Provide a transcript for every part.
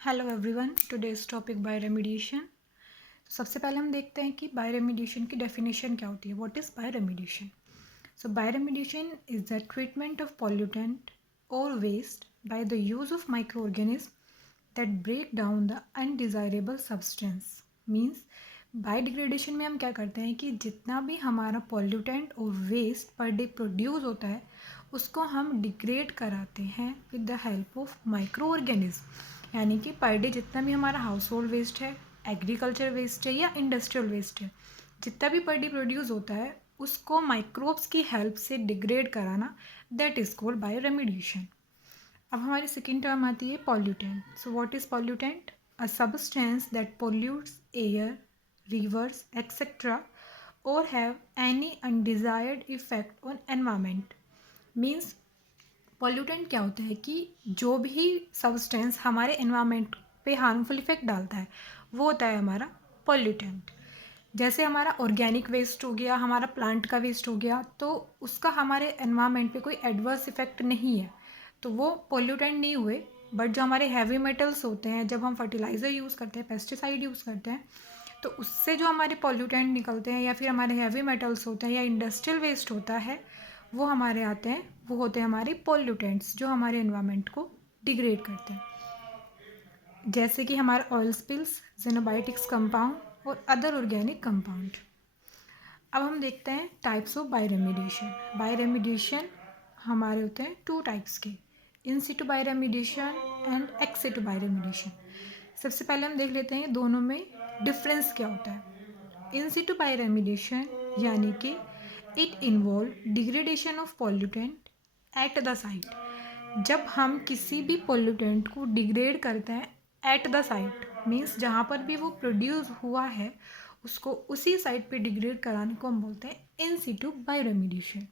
Hello everyone, today's topic bio remediation. सबसे पहले हम देखते हैं कि बायो रेमिडिएशन की डेफिनेशन क्या होती है। What is bioremediation? So bioremediation is the treatment of pollutant और waste by the use of microorganism that break down the undesirable substance. Means biodegradation में हम क्या करते हैं कि जितना भी हमारा पॉल्यूटेंट और वेस्ट पर डे प्रोड्यूस होता है उसको हम डिग्रेड कराते हैं with the help of micro organism. यानी कि पर डे जितना भी हमारा हाउस होल्ड वेस्ट है, एग्रीकल्चर वेस्ट है या इंडस्ट्रियल वेस्ट है, जितना भी पर डे प्रोड्यूस होता है उसको माइक्रोब्स की हेल्प से डिग्रेड कराना, that is called bioremediation. अब हमारी सेकेंड टर्म आती है pollutant. So what is pollutant? A substance that pollutes air, rivers, etc. or have any undesired effect on environment. Means pollutant क्या होता है कि जो भी सब्सटेंस हमारे एनवायरनमेंट पे हार्मफुल इफेक्ट डालता है वो होता है हमारा पॉल्यूटेंट। जैसे हमारा ऑर्गेनिक वेस्ट हो गया, हमारा प्लांट का वेस्ट हो गया, तो उसका हमारे एनवायरनमेंट पे कोई एडवर्स इफेक्ट नहीं है, तो वो पॉल्यूटेंट नहीं हुए। बट जो हमारे हैवी मेटल्स होते हैं, जब हम फर्टिलाइज़र यूज़ करते हैं, पेस्टिसाइड यूज़ करते हैं, तो उससे जो हमारे पॉल्यूटेंट निकलते हैं या फिर हमारे हैवी मेटल्स होते हैं या इंडस्ट्रियल वेस्ट होता है वो हमारे आते हैं, वो होते हैं हमारे पॉल्यूटेंट्स जो हमारे एनवायरनमेंट को डिग्रेड करते हैं। जैसे कि हमारे ऑयल स्पिल्स, जेनोबायोटिक्स कंपाउंड और अदर ऑर्गेनिक कंपाउंड। अब हम देखते हैं टाइप्स ऑफ बायोरेमिडिएशन। बायोरेमिडिएशन हमारे होते हैं टू टाइप्स के, in situ bioremediation and ex situ bioremediation. सबसे पहले हम देख लेते हैं दोनों में डिफरेंस क्या होता है। इन सिटू बायोरेमिडिएशन यानी कि it involve degradation of pollutant eight the site. जब हम किसी भी पॉल्यूटेंट को डिग्रेड करते हैं एट द साइट, मीन्स जहाँ पर भी वो प्रोड्यूस हुआ है उसको उसी साइट पे डिग्रेड कराने को हम बोलते हैं इन सिटू बायोरेमिडिएशन।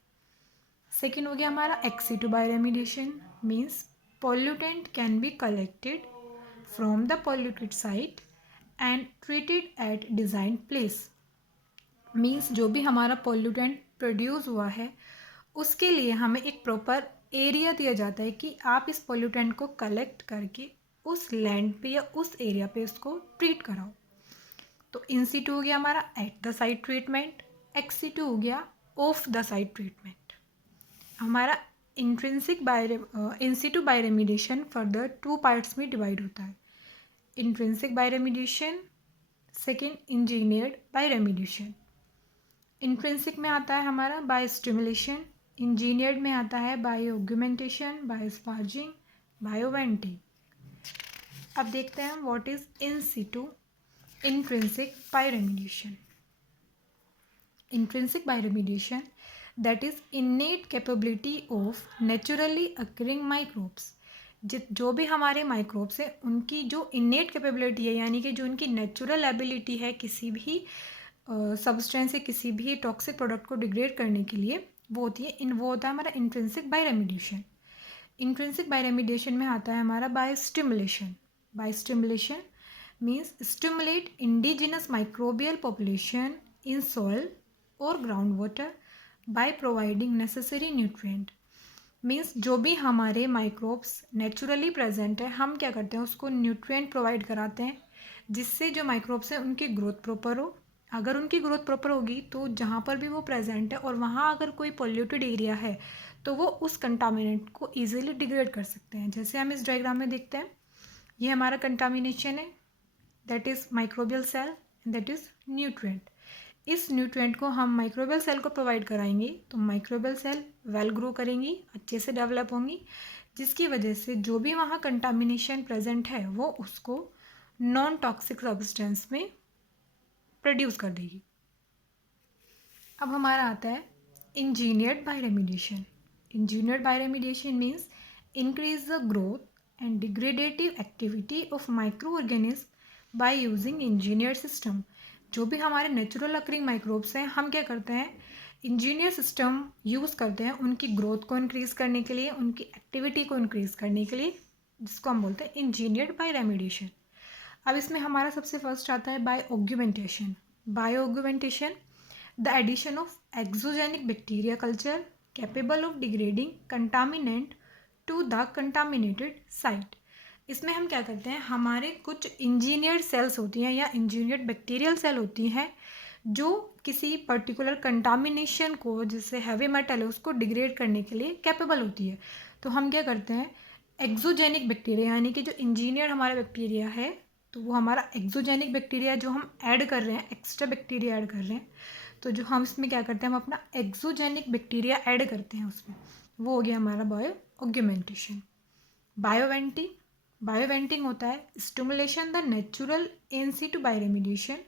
सेकेंड हो गया हमारा x situ bioremediation. Means pollutant can be collected from the polluted site and treated at design place. Means जो भी हमारा पॉल्यूटेंट प्रोड्यूस हुआ है उसके लिए हमें एक प्रॉपर एरिया दिया जाता है कि आप इस पॉल्यूटेंट को कलेक्ट करके उस लैंड पे या उस एरिया पे उसको ट्रीट कराओ। तो इन सिटू हो गया हमारा at the site treatment, ex situ हो गया ऑफ द साइट ट्रीटमेंट। हमारा intrinsic in situ bioremediation further two parts में डिवाइड होता है, intrinsic bioremediation, second engineered bioremediation. Intrinsic में आता है हमारा बायो स्टिमुलेशन, इंजीनियर्ड में आता है बायो ऑग्यूमेंटेशन, बायो स्पार्जिंग, बायो वेंटिंग। अब देखते हैं what is in Situ intrinsic bioremediation. Intrinsic bioremediation, that is innate capability of naturally occurring microbes. जो भी हमारे माइक्रोब्स हैं उनकी जो इन्नेट कैपेबिलिटी है, यानी कि जो उनकी नेचुरल एबिलिटी है किसी भी सब्सटेंस से किसी भी टॉक्सिक प्रोडक्ट को डिग्रेड करने के लिए, वो होती है वो होता है हमारा इंट्रिंसिक बायोरेमिडिएशन। इंट्रिंसिक बायोरेमिडिएशन में आता है हमारा बायोस्टिमुलेशन। बायोस्टिमुलेशन means stimulate indigenous microbial population in soil or groundwater by providing necessary nutrient. Means जो भी हमारे माइक्रोब्स नेचुरली प्रेजेंट है हम क्या करते हैं उसको न्यूट्रिएंट प्रोवाइड कराते हैं जिससे जो माइक्रोब्स हैं उनकी ग्रोथ प्रॉपर हो। अगर उनकी ग्रोथ प्रॉपर होगी तो जहाँ पर भी वो प्रेजेंट है और वहाँ अगर कोई पोल्यूटेड एरिया है तो वो उस कंटामिनेंट को ईजिली डिग्रेड कर सकते हैं। जैसे हम इस डायग्राम में देखते हैं, ये हमारा कंटामिनेशन है, that is microbial cell and that is nutrient. इस न्यूट्रिएंट को हम माइक्रोबियल सेल को प्रोवाइड कराएंगे तो माइक्रोबियल सेल वेल ग्रो करेंगी, अच्छे से डेवलप होंगी, जिसकी वजह से जो भी वहाँ कंटामिनेशन प्रेजेंट है वो उसको नॉन टॉक्सिक सब्सटेंस में प्रोड्यूस कर देगी। अब हमारा आता है engineered bioremediation. Engineered bioremediation means increase the growth and degradative activity of micro organism by using engineer system. जो भी हमारे नेचुरल अकरिंग माइक्रोब्स हैं हम क्या करते हैं, इंजीनियर सिस्टम यूज़ करते हैं उनकी ग्रोथ को इंक्रीज़ करने के लिए, उनकी एक्टिविटी को इंक्रीज़ करने के लिए, जिसको हम बोलते हैं इंजीनियर्ड बायोरेमिडिएशन। अब इसमें हमारा सबसे फर्स्ट आता है bio augmentation. Bio augmentation, the addition of exogenic bacteria culture capable of degrading contaminant to the contaminated site. इसमें हम क्या करते हैं, हमारे कुछ इंजीनियर्ड सेल्स होती हैं या इंजीनियर्ड बैक्टीरियल सेल होती हैं जो किसी पर्टिकुलर कंटामिनेशन को, जैसे हैवी मेटल है, उसको डिग्रेड करने के लिए कैपेबल होती है। तो हम क्या करते हैं, एक्सोजेनिक बैक्टीरिया, यानी कि जो इंजीनियर हमारा बैक्टीरिया है, तो वो हमारा एक्सोजेनिक बैक्टीरिया जो हम ऐड कर रहे हैं, एक्स्ट्रा बैक्टीरिया ऐड कर रहे हैं, तो जो हम इसमें क्या करते हैं, हम अपना एक्सोजेनिक बैक्टीरिया ऐड करते हैं उसमें, वो हो गया हमारा बायो ऑग्यूमेंटेशन। बायोवेंटिंग, बायोवेंटिंग होता है stimulation the natural in situ bioremediation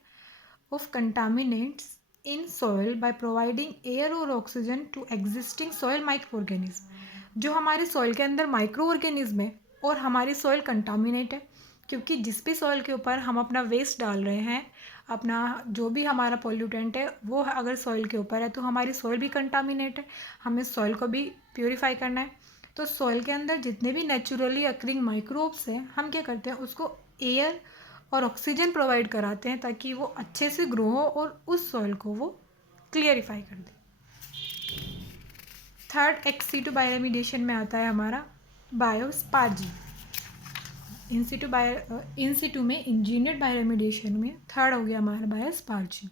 of contaminants in soil by providing air or oxygen to existing soil microorganism। जो हमारे सॉइल के अंदर माइक्रो ऑर्गेनिज्म है और हमारी सॉइल कंटामिनेट है, क्योंकि जिस भी सॉइल के ऊपर हम अपना वेस्ट डाल रहे हैं, अपना जो भी हमारा पॉल्यूटेंट है वो अगर सॉइल के ऊपर है तो हमारी सॉइल भी कंटामिनेट है, हमें सॉइल को भी प्योरीफाई करना है। तो सॉइल के अंदर जितने भी नेचुरली अक्रिंग माइक्रोब्स हैं, हम क्या करते हैं, उसको एयर और ऑक्सीजन प्रोवाइड कराते हैं ताकि वो अच्छे से ग्रो हो और उस सॉइल को वो क्लियरिफाई कर दे। थर्ड एक्स-सिटू बायोरेमिडिएशन में आता है हमारा बायोस्पार्जिंग। इन सिटू में इंजीनियर्ड बायोरेमिडिएशन में थर्ड हो गया हमारा बायोस्पार्जिंग।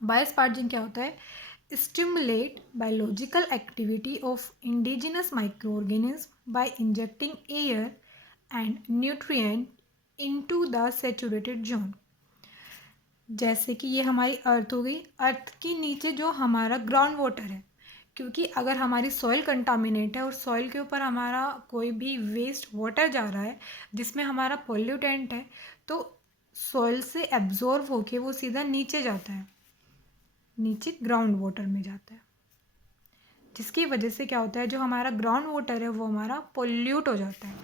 बायोस्पार्जिंग क्या होता है, stimulate biological activity of indigenous micro organism by injecting air and nutrient into the saturated zone. जैसे कि ये हमारी अर्थ हो गई, अर्थ के नीचे जो हमारा ग्राउंड वाटर है, क्योंकि अगर हमारी सॉइल कंटामिनेट है और सॉइल के ऊपर हमारा कोई भी वेस्ट वाटर जा रहा है जिसमें हमारा पोल्यूटेंट है, तो सॉइल से एब्जॉर्व होके वो सीधा नीचे जाता है, नीचे ग्राउंड वाटर में जाता है, जिसकी वजह से क्या होता है, जो हमारा ग्राउंड वाटर है वो हमारा पोल्यूट हो जाता है,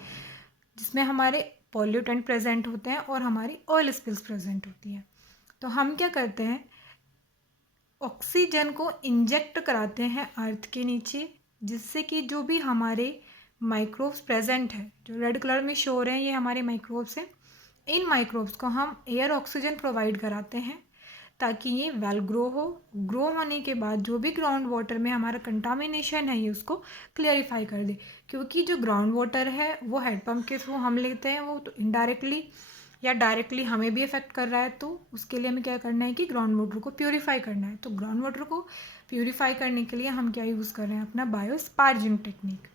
जिसमें हमारे पॉल्यूटेंट प्रेजेंट होते हैं और हमारी ऑयल स्पिल्स प्रेजेंट होती हैं। तो हम क्या करते हैं, ऑक्सीजन को इंजेक्ट कराते हैं अर्थ के नीचे, जिससे कि जो भी हमारे माइक्रोब्स प्रेजेंट है, जो रेड कलर में शो हो रहे हैं, ये हमारे माइक्रोब्स हैं। इन माइक्रोब्स को हम एयर ऑक्सीजन प्रोवाइड कराते हैं ताकि ये वेल ग्रो हो। ग्रो होने के बाद जो भी ग्राउंड वाटर में हमारा कंटामिनेशन है, ये उसको क्लियरिफाई कर दे, क्योंकि जो ग्राउंड वाटर है वो हेडपम्प के थ्रू हम लेते हैं, वो तो इनडायरेक्टली या डायरेक्टली हमें भी इफेक्ट कर रहा है। तो उसके लिए हमें क्या करना है कि ग्राउंड वाटर को प्योरीफाई करना है। तो ग्राउंड वाटर को प्योरीफाई करने के लिए हम क्या यूज़ कर रहे हैं, अपना बायोस्पार्जिंग टेक्निक।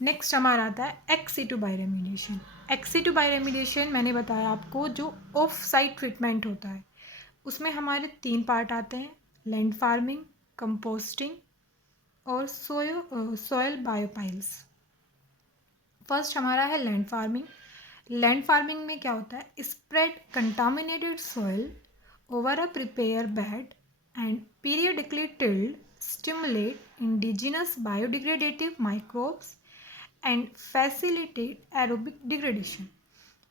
नेक्स्ट हमारा आता है एक्स-सिटू बायोरेमिडिएशन। एक्स-सिटू बायोरेमिडिएशन मैंने बताया आपको, जो ऑफ साइट ट्रीटमेंट होता है, उसमें हमारे 3 पार्ट आते हैं, लैंड फार्मिंग, कंपोस्टिंग और सॉयल बायोपाइल्स। फर्स्ट हमारा है लैंड फार्मिंग। लैंड फार्मिंग में क्या होता है, spread contaminated soil over a prepare bed and periodically tilled, stimulate indigenous biodegradative microbes and facilitate aerobic degradation.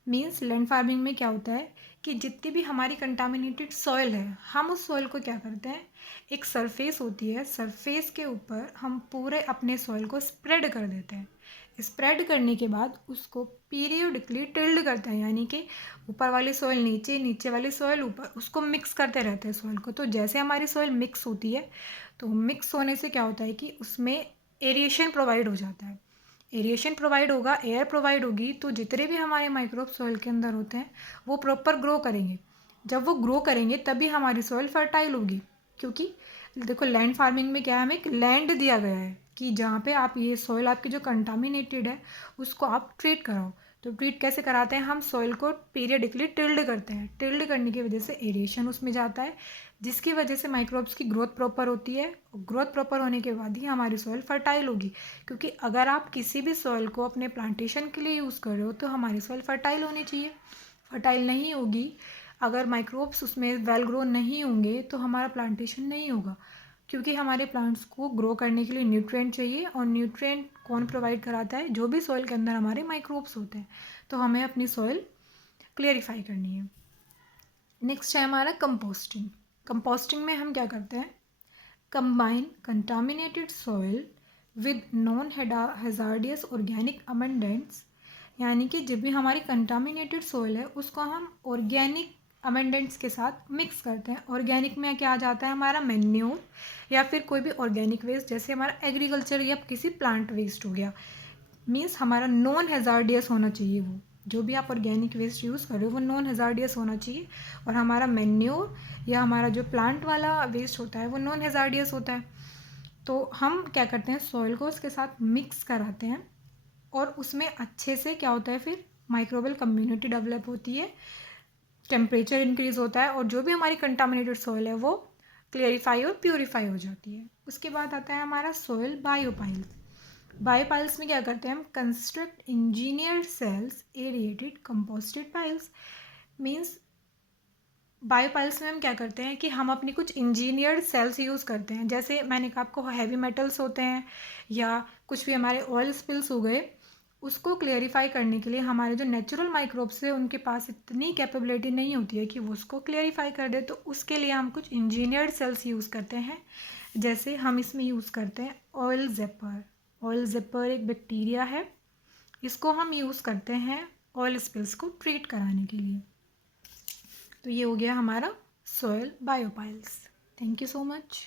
Means land farming में क्या होता है कि जितनी भी हमारी कंटामिनेटेड सॉइल है, हम उस सॉइल को क्या करते हैं, एक सरफेस होती है, सरफेस के ऊपर हम पूरे अपने सॉइल को स्प्रेड कर देते हैं। स्प्रेड करने के बाद उसको पीरियडिकली टिल्ड करते हैं, यानी कि ऊपर वाली सॉइल नीचे, नीचे वाली सॉइल ऊपर, उसको मिक्स करते रहते हैं सॉइल को। तो जैसे हमारी सॉइल मिक्स होती है, तो मिक्स होने से क्या होता है कि उसमें एरिएशन प्रोवाइड हो जाता है। एरिएशन प्रोवाइड होगा, एयर प्रोवाइड होगी, तो जितने भी हमारे माइक्रोब सॉइल के अंदर होते हैं वो प्रॉपर ग्रो करेंगे। जब वो ग्रो करेंगे तभी हमारी सॉइल फर्टाइल होगी, क्योंकि देखो लैंड फार्मिंग में क्या है, हमें एक लैंड दिया गया है कि जहाँ पे आप ये सॉइल आपकी जो कंटामिनेटेड है उसको आप ट्रीट कराओ। तो ट्रीट कैसे कराते हैं, हम सॉइल को पीरियडिकली टिल्ड करते हैं। टिल्ड करने की वजह से एरिएशन उसमें जाता है, जिसकी वजह से माइक्रोब्स की ग्रोथ प्रॉपर होती है। ग्रोथ प्रॉपर होने के बाद ही हमारी सॉइल फर्टाइल होगी, क्योंकि अगर आप किसी भी सॉइल को अपने प्लांटेशन के लिए यूज़ कर रहे हो तो हमारी सॉइल फर्टाइल होनी चाहिए। फर्टाइल नहीं होगी, अगर माइक्रोब्स उसमें वेल ग्रो नहीं होंगे तो हमारा प्लांटेशन नहीं होगा, क्योंकि हमारे प्लांट्स को ग्रो करने के लिए न्यूट्रिएंट चाहिए। और न्यूट्रिएंट कौन प्रोवाइड कराता है, जो भी सॉइल के अंदर हमारे माइक्रोब्स होते हैं। तो हमें अपनी सॉइल क्लियरिफाई करनी है। नेक्स्ट है हमारा कंपोस्टिंग। कंपोस्टिंग में हम क्या करते हैं, combine contaminated soil with non hazardous organic amendments, यानी कि जब भी हमारी कंटामिनेटेड सॉइल है उसको हम ऑर्गेनिक अमेंडेंट्स के साथ मिक्स करते हैं। ऑर्गेनिक में क्या आ जाता है, हमारा मैन्योर या फिर कोई भी ऑर्गेनिक वेस्ट, जैसे हमारा एग्रीकल्चर या किसी प्लांट वेस्ट हो गया। मीन्स हमारा नॉन हैज़ार्डियस होना चाहिए, वो जो भी आप ऑर्गेनिक वेस्ट यूज़ कर रहे हो वो नॉन हैज़ार्डियस होना चाहिए, और हमारा मैन्योर या हमारा जो प्लांट वाला वेस्ट होता है वो नॉन हैज़ार्डियस होता है। तो हम क्या करते हैं, सॉइल को उसके साथ मिक्स कराते हैं और उसमें अच्छे से क्या होता है, फिर माइक्रोबियल कम्युनिटी डेवलप होती है, टेम्परेचर इंक्रीज़ होता है, और जो भी हमारी कंटामिनेटेड सॉइल है वो क्लियरिफाई और प्योरीफाई हो जाती है। उसके बाद आता है हमारा सॉइल बायोपाइल्स। बायोपाइल्स में क्या करते हैं हम, construct engineered cells aerated composted piles. Means biopiles में हम क्या करते हैं कि हम अपनी कुछ इंजीनियर्ड सेल्स यूज़ करते हैं, जैसे मैंने कहा आपको हैवी मेटल्स होते हैं या कुछ भी हमारे ऑयल स्पिल्स हो गए, उसको क्लियरिफाई करने के लिए हमारे जो नेचुरल माइक्रोब्स है उनके पास इतनी कैपेबिलिटी नहीं होती है कि वो उसको क्लियरिफाई कर दे, तो उसके लिए हम कुछ इंजीनियर्ड सेल्स यूज़ करते हैं। जैसे हम इसमें यूज़ करते हैं ऑयल ज़ेपर। ऑयल ज़ेपर एक बैक्टीरिया है, इसको हम यूज़ करते हैं ऑयल स्पिल्स को ट्रीट कराने के लिए। तो ये हो गया हमारा soil biopiles. Thank you so much.